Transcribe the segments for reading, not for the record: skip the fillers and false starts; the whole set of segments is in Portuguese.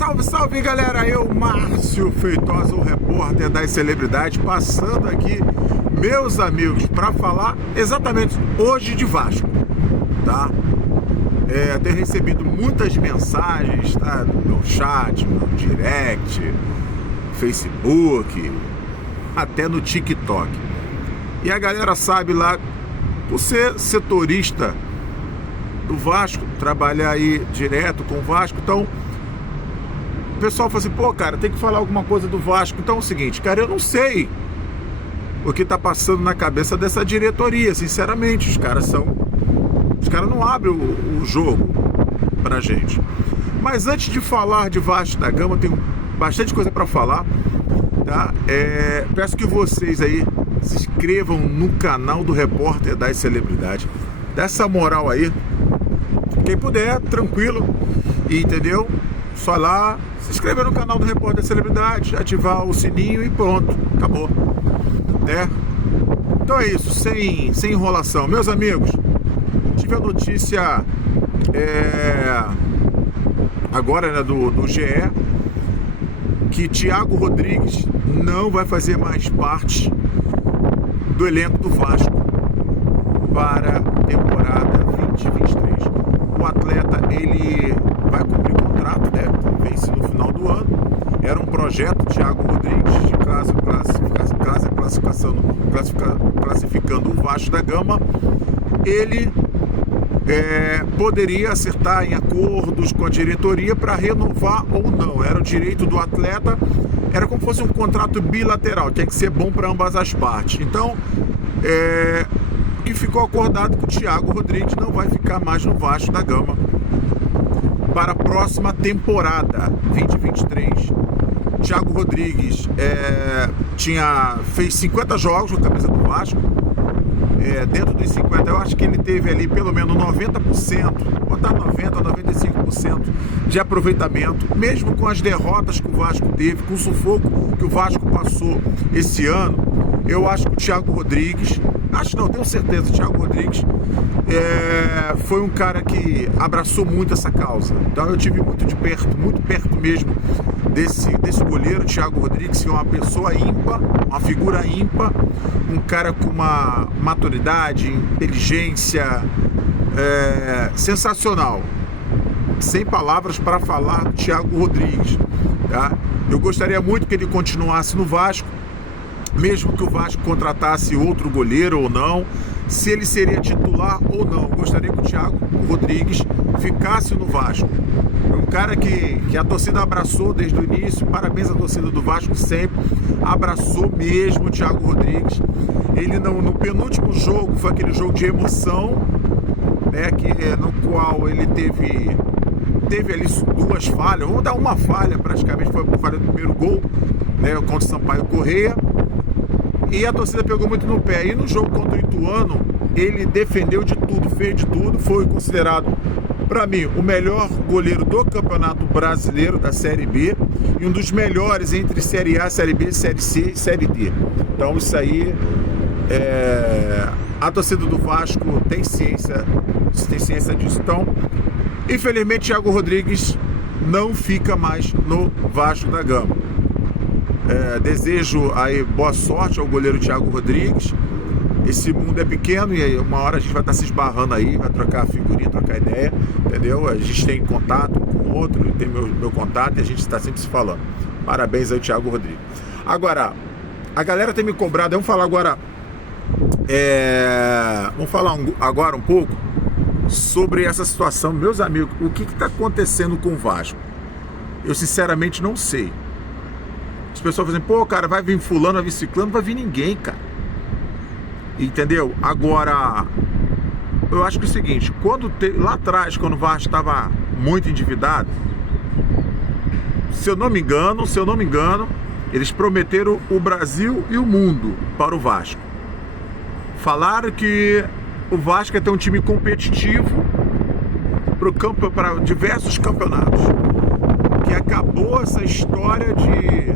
Salve, salve galera, eu, Márcio Feitosa, o repórter das celebridades, passando aqui, meus amigos, para falar exatamente hoje de Vasco, tá? Tenho recebido muitas mensagens, tá? No meu chat, no direct, Facebook, até no TikTok. E a galera sabe lá, por ser setorista do Vasco, trabalhar aí direto com o Vasco, então o pessoal fala assim, pô, cara, tem que falar alguma coisa do Vasco. Então é o seguinte, cara, eu não sei o que tá passando na cabeça dessa diretoria, sinceramente. Os caras não abrem o jogo pra gente. Mas antes de falar de Vasco da Gama, tem bastante coisa pra falar, tá? Peço que vocês aí se inscrevam no canal do Repórter das Celebridades. Dá essa moral aí. Quem puder, tranquilo, entendeu? Só lá, se inscrever no canal do Repórter da Celebridade, ativar o sininho e pronto, acabou, né? Então é isso, sem enrolação. Meus amigos, tive a notícia agora, né, do GE, que Thiago Rodrigues não vai fazer mais parte do elenco do Vasco para a temporada 2023. O atleta, ele vai cumprir o contrato, né? Vence no final do ano. Era um projeto, Thiago Rodrigues, de classificando o Vasco da Gama. Ele poderia acertar em acordos com a diretoria para renovar ou não. Era o direito do atleta, era como se fosse um contrato bilateral, tinha que ser bom para ambas as partes. Então, o que ficou acordado que o Thiago Rodrigues não vai ficar mais no Vasco da Gama para a próxima temporada 2023. Thiago Rodrigues fez 50 jogos com a camisa do Vasco. Dentro dos 50, eu acho que ele teve ali pelo menos 90%, botar 90%, 95% de aproveitamento, mesmo com as derrotas que o Vasco teve, com o sufoco que o Vasco passou esse ano. Eu acho que o Thiago Rodrigues, tenho certeza, o Thiago Rodrigues foi um cara que abraçou muito essa causa. Então eu tive muito perto mesmo desse goleiro, Thiago Rodrigues, que é uma pessoa ímpar, uma figura ímpar, um cara com uma maturidade, inteligência sensacional. Sem palavras para falar do Thiago Rodrigues, tá? Eu gostaria muito que ele continuasse no Vasco, mesmo que o Vasco contratasse outro goleiro ou não, se ele seria titular ou não. Eu gostaria que o Thiago Rodrigues ficasse no Vasco. É um cara que a torcida abraçou desde o início. Parabéns à torcida do Vasco, sempre abraçou mesmo o Thiago Rodrigues. Ele no penúltimo jogo, foi aquele jogo de emoção, né, no qual ele teve ali duas falhas, vamos dar uma falha praticamente, foi a falha do primeiro gol, né, contra o Sampaio Corrêa. E a torcida pegou muito no pé. E no jogo contra o Ituano, ele defendeu de tudo, fez de tudo. Foi considerado, para mim, o melhor goleiro do Campeonato Brasileiro da Série B e um dos melhores entre Série A, Série B, Série C e Série D. Então isso aí, a torcida do Vasco tem ciência disso. Então, infelizmente, Thiago Rodrigues não fica mais no Vasco da Gama. Desejo aí boa sorte ao goleiro Thiago Rodrigues. Esse mundo é pequeno e aí uma hora a gente vai estar se esbarrando aí, vai trocar figurinha, trocar ideia, entendeu? A gente tem contato um com o outro, tem meu contato e a gente está sempre se falando. Parabéns aí, Thiago Rodrigues. Agora, a galera tem me cobrado, vamos falar agora um pouco sobre essa situação. Meus amigos, o que está acontecendo com o Vasco? Eu sinceramente não sei. As pessoas dizem, pô, cara, vai vir fulano, vai vir ciclano, não vai vir ninguém, cara. Entendeu? Agora, eu acho que é o seguinte, lá atrás, quando o Vasco estava muito endividado, se eu não me engano, eles prometeram o Brasil e o mundo para o Vasco. Falaram que o Vasco ia ter um time competitivo para diversos campeonatos. Que acabou essa história de...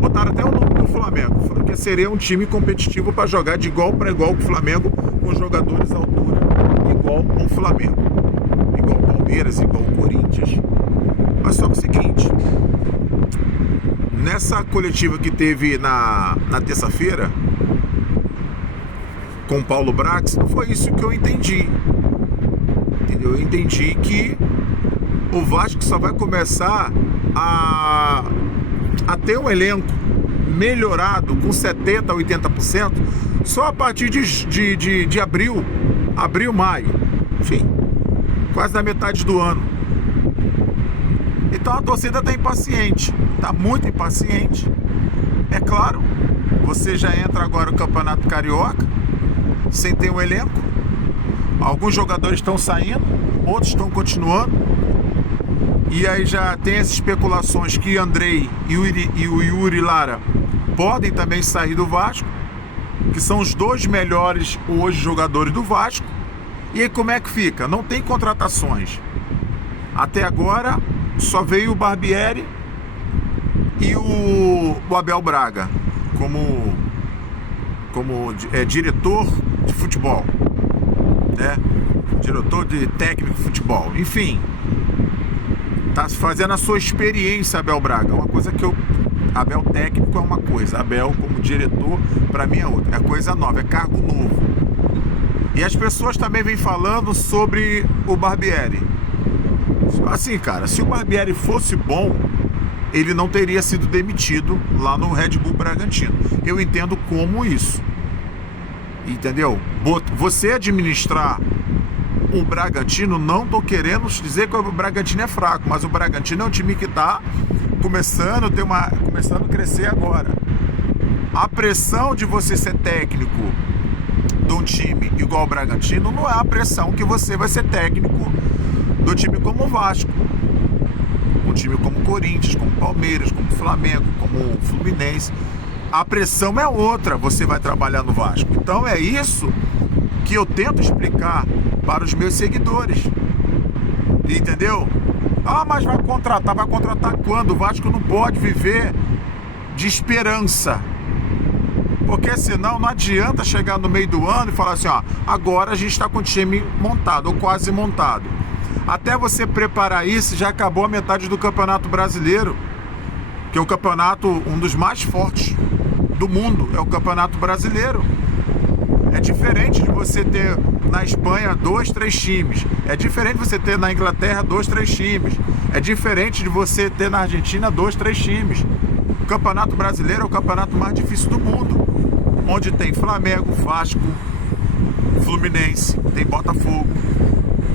Botaram até o nome do Flamengo, falando que seria um time competitivo para jogar de igual para igual com o Flamengo, com jogadores à altura igual ao Flamengo, igual ao Palmeiras, igual ao Corinthians. Mas só que é o seguinte, essa coletiva que teve na terça-feira com o Paulo Brax, não foi isso que eu entendi. Entendeu? Eu entendi que o Vasco só vai começar a ter um elenco melhorado com 70%, 80% só a partir de abril, maio, enfim, quase na metade do ano. Então a torcida está impaciente, está muito impaciente. É claro, você já entra agora no Campeonato Carioca sem ter um elenco. Alguns jogadores estão saindo, outros estão continuando. E aí já tem essas especulações que Andrei e o Yuri Lara podem também sair do Vasco, que são os dois melhores hoje jogadores do Vasco. E aí como é que fica? Não tem contratações. Até agora só veio o Barbieri e o Abel Braga como diretor de futebol, né? Diretor de técnico de futebol. Enfim, tá fazendo a sua experiência, Abel Braga. Uma coisa que Abel técnico é uma coisa, Abel como diretor para mim é outra. É coisa nova, é cargo novo. E as pessoas também vêm falando sobre o Barbieri. Assim, cara, se o Barbieri fosse bom, ele não teria sido demitido lá no Red Bull Bragantino. Eu entendo como isso. Entendeu? Você administrar o Bragantino, não tô querendo dizer que o Bragantino é fraco, mas o Bragantino é um time que tá começando a crescer agora. A pressão de você ser técnico de um time igual o Bragantino não é a pressão que você vai ser técnico do time como o Vasco, um time como o Corinthians, como o Palmeiras, como o Flamengo, como o Fluminense. A pressão é outra, você vai trabalhar no Vasco. Então é isso que eu tento explicar para os meus seguidores. Entendeu? Ah, mas vai contratar quando? O Vasco não pode viver de esperança. Porque senão não adianta chegar no meio do ano e falar assim, ó, agora a gente está com o time montado, ou quase montado. Até você preparar isso, já acabou a metade do Campeonato Brasileiro, que é o campeonato, um dos mais fortes do mundo, é o Campeonato Brasileiro. É diferente de você ter na Espanha 2, 3 times. É diferente de você ter na Inglaterra 2, 3 times. É diferente de você ter na Argentina 2, 3 times. O Campeonato Brasileiro é o campeonato mais difícil do mundo, onde tem Flamengo, Vasco, Fluminense, tem Botafogo,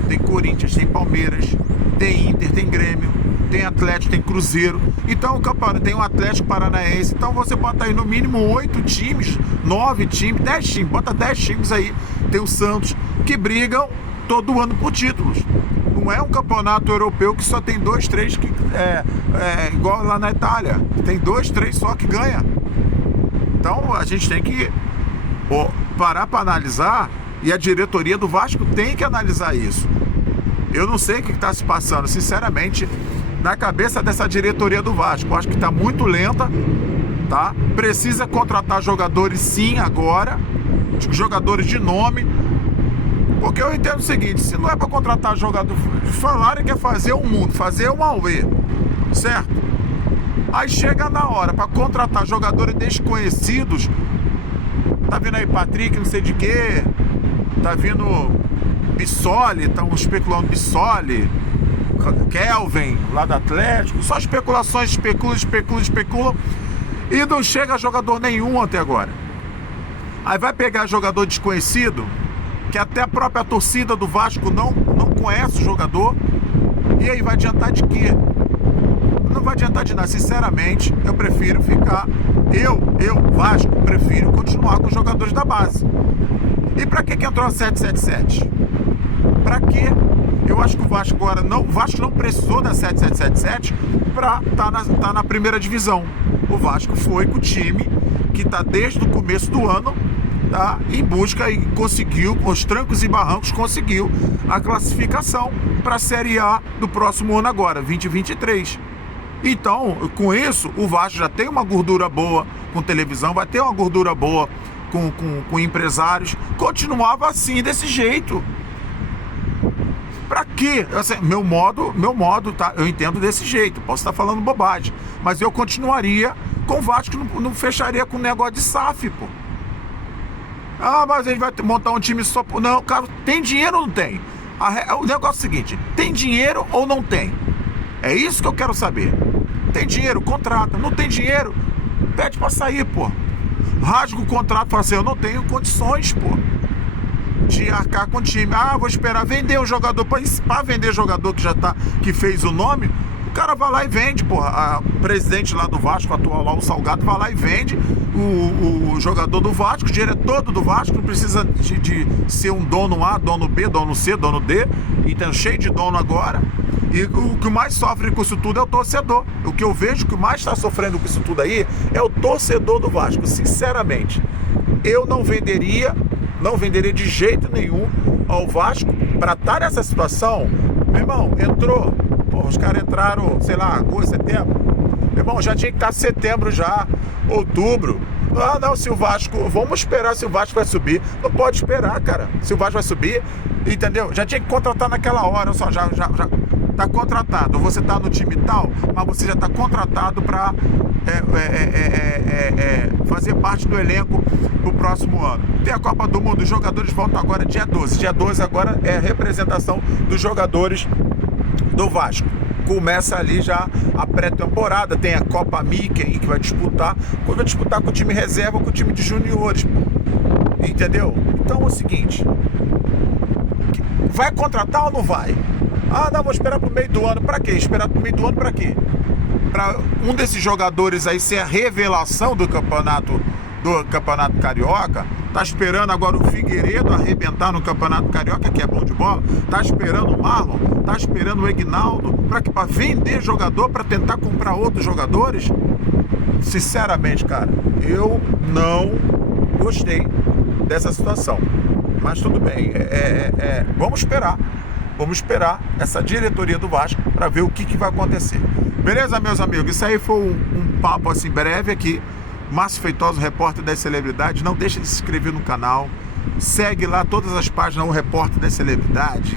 tem Corinthians, tem Palmeiras, tem Inter, tem Grêmio, tem Atlético, tem Cruzeiro. Então o campeonato tem o Atlético Paranaense. Então você bota aí no mínimo 8 times, 9 times, 10 times, bota 10 times aí. Tem o Santos, que brigam todo ano por títulos. Não é um campeonato europeu que só tem 2, 3 que igual lá na Itália. Tem 2, 3 só que ganha. Então a gente tem que parar para analisar, e a diretoria do Vasco tem que analisar isso. Eu não sei o que está se passando, sinceramente, na cabeça dessa diretoria do Vasco. Eu acho que está muito lenta, tá? Precisa contratar jogadores sim agora, jogadores de nome, porque eu entendo o seguinte: se não é para contratar jogador, falarem que é fazer um mundo, fazer um Aue, certo? Aí chega na hora para contratar jogadores desconhecidos. Tá vindo aí Patrick, não sei de quê, tá vindo Bissoli, estão especulando Bissoli, Kelvin lá do Atlético, só especulações, especulam, e não chega jogador nenhum até agora. Aí vai pegar jogador desconhecido, que até a própria torcida do Vasco não conhece o jogador, e aí vai adiantar de quê? Não vai adiantar de nada. Sinceramente, eu prefiro ficar, Vasco, prefiro continuar com os jogadores da base. E pra que entrou a 777? Pra quê? Eu acho que o Vasco agora o Vasco não precisou da 7777 pra tá na primeira divisão. O Vasco foi com o time que tá desde o começo do ano, tá, em busca, e conseguiu, com os trancos e barrancos, conseguiu a classificação para a Série A do próximo ano agora, 2023. Então, com isso, o Vasco já tem uma gordura boa com televisão, vai ter uma gordura boa com empresários. Continuava assim, desse jeito. Pra quê? Assim, meu modo, tá? Eu entendo desse jeito. Posso estar falando bobagem, mas eu continuaria com o Vasco não fecharia com um negócio de SAF, pô. Ah, mas a gente vai montar um time só... Não, cara, tem dinheiro ou não tem? O negócio é o seguinte, tem dinheiro ou não tem? É isso que eu quero saber. Tem dinheiro, contrata. Não tem dinheiro, pede pra sair, pô. Rasga o contrato e fala assim, eu não tenho condições, pô, de arcar com o time. Ah, vou esperar vender o jogador. Pra vender jogador que fez o nome, o cara vai lá e vende, pô. A presidente lá do Vasco, atual lá, o Salgado, vai lá e vende o jogador do Vasco, o diretor do Vasco. Não precisa de ser um dono A, dono B, dono C, dono D. Então, cheio de dono agora. E o que mais sofre com isso tudo é o torcedor. O que eu vejo que mais está sofrendo com isso tudo aí é o torcedor do Vasco. Sinceramente, eu não venderia de jeito nenhum ao Vasco para estar nessa situação. Meu irmão, entrou, pô, os caras entraram, sei lá, agosto, setembro. Meu irmão, já tinha que estar setembro já, outubro. Ah, não, se o Vasco... Vamos esperar se o Vasco vai subir. Não pode esperar, cara. Se o Vasco vai subir, entendeu? Já tinha que contratar naquela hora, só já tá contratado. Você tá no time tal, mas você já tá contratado para fazer parte do elenco do próximo ano. Tem a Copa do Mundo, os jogadores voltam agora dia 12. Dia 12 agora é a representação dos jogadores do Vasco. Começa ali já a pré-temporada, tem a Copa Mickey que vai disputar com o time reserva, com o time de juniores, entendeu? Então é o seguinte, vai contratar ou não vai? Ah, não, vou esperar pro meio do ano. Pra quê? Esperar pro meio do ano pra quê? Pra um desses jogadores aí ser a revelação do campeonato Carioca. Tá esperando agora o Figueiredo arrebentar no Campeonato Carioca, que é bom de bola. Tá esperando o Marlon, tá esperando o Egnaldo pra vender jogador, pra tentar comprar outros jogadores. Sinceramente, cara, eu não gostei dessa situação. Mas tudo bem, vamos esperar. Vamos esperar essa diretoria do Vasco para ver o que vai acontecer. Beleza, meus amigos? Isso aí foi um papo assim breve aqui. Márcio Feitosa, repórter das celebridades. Não deixa de se inscrever no canal. Segue lá todas as páginas, o repórter das celebridades.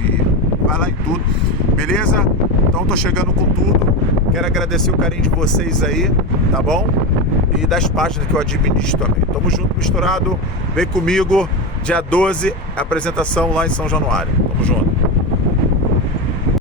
Vai lá em tudo. Beleza? Então tô chegando com tudo. Quero agradecer o carinho de vocês aí, tá bom? E das páginas que eu administro também. Tamo junto, misturado. Vem comigo. Dia 12, apresentação lá em São Januário. Tamo junto.